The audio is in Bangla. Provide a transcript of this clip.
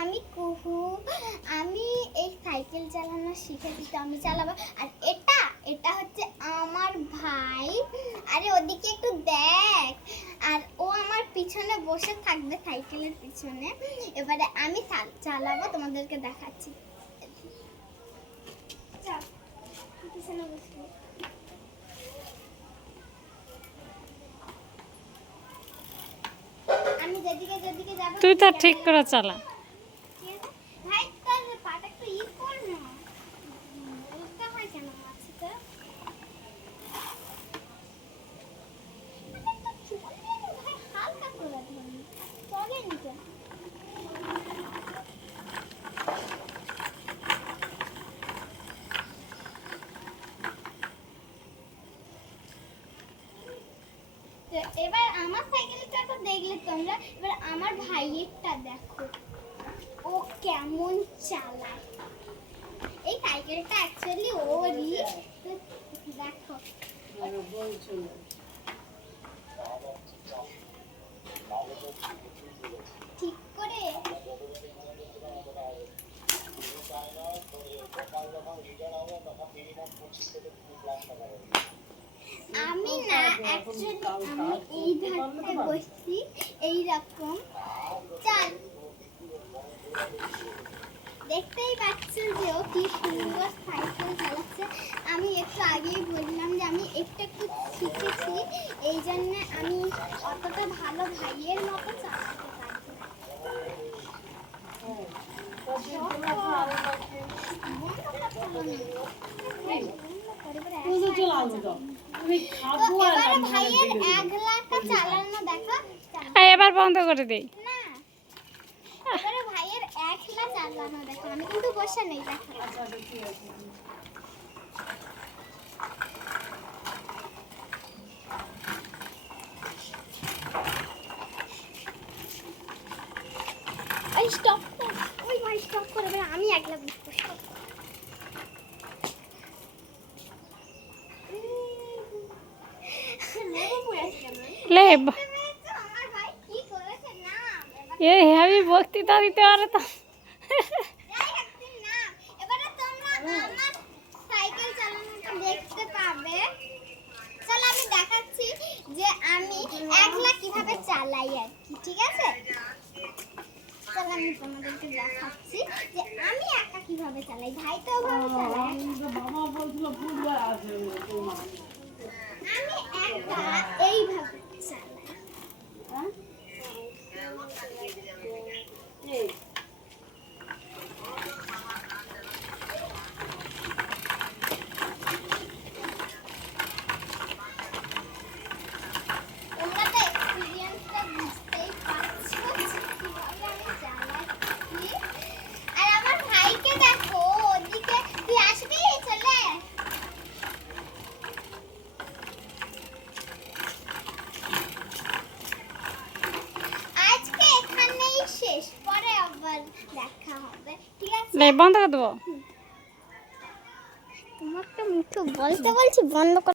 আমি কুহু, আমি এই সাইকেল চালানো শিখেছি, তো আমি চালাবো। আর এটা হচ্ছে আমার ভাই। আরে ওদিকে একটু দেখ। আর ও আমার পিছনে বসে থাকবে সাইকেলের পিছনে। এবারে আমি চালাবো, তোমাদেরকে দেখাচ্ছি। পিছনে বসবো। আমি যেদিকে যাব তুই তো ঠিক করে চালা। ভাই তোর পাটা একটু ই কর না, উল্টা হয় কেন মাছটা? ভাই হালকা করে ধরুন, চলে নিতে। এবার আমার সাইকেলটা তো দেখলে তোমরা, এবার আমার ভাইয়েরটা দেখো ও কেমন চালায়। এই সাইকেলটা অ্যাকচুয়ালি ওরই, দেখো ঠিক করে। আমি না অ্যাকচুয়ালি আমি এই ধারে বসছি এইরকম। চল, দেখতেই পাচ্ছ যে ও কি সুন্দর সাইকেল চালাচ্ছে। আমি একটু আগেই বললাম যে আমি একটু শিখেছি, এই জন্য আমি অতটা ভালো ভাইয়ের মতো চালাতে পারছি না। ভাইয়ের একলাটা চালানো দেখো। এবার বন্ধ করে দেই। না, এবারে ভাইয়ের একলা চালানো দেখো, আমি কিন্তু বসে নেই দেখো। এই স্টপ কর, ওই ভাই স্টপ করে, ভাই আমি একলা বসবো। স্টপ লে আমার ভাই কি করেছে না, এ হেভি বক্তৃতা দিতে পারে তো। এবারে তোমরা আমার সাইকেল চালানোটা দেখতে পাবে। চল আমি দেখাচ্ছি যে আমি একলা কিভাবে চালাই আর কি, ঠিক আছে? চল আমি তোমাদেরকে দেখাচ্ছি যে আমি একা কিভাবে চালাই। ভাই তো ওভাবে চালায়, আমি একা এইভাবে চালাই। তোমরা তো এক্সপেরিয়েন্সটা বুঝতেই পারছো যে কিভাবে আমি চালাচ্ছি। আর আমার ভাইকে দেখো, ওদিকে তুই আসবি চলে। আজকে এখানেই শেষ, পরে আবার দেখা হবে, ঠিক আছে? লে বন্ধ করে দেবো। তোমার তো মুখে বলতে বলছি বন্ধ কর।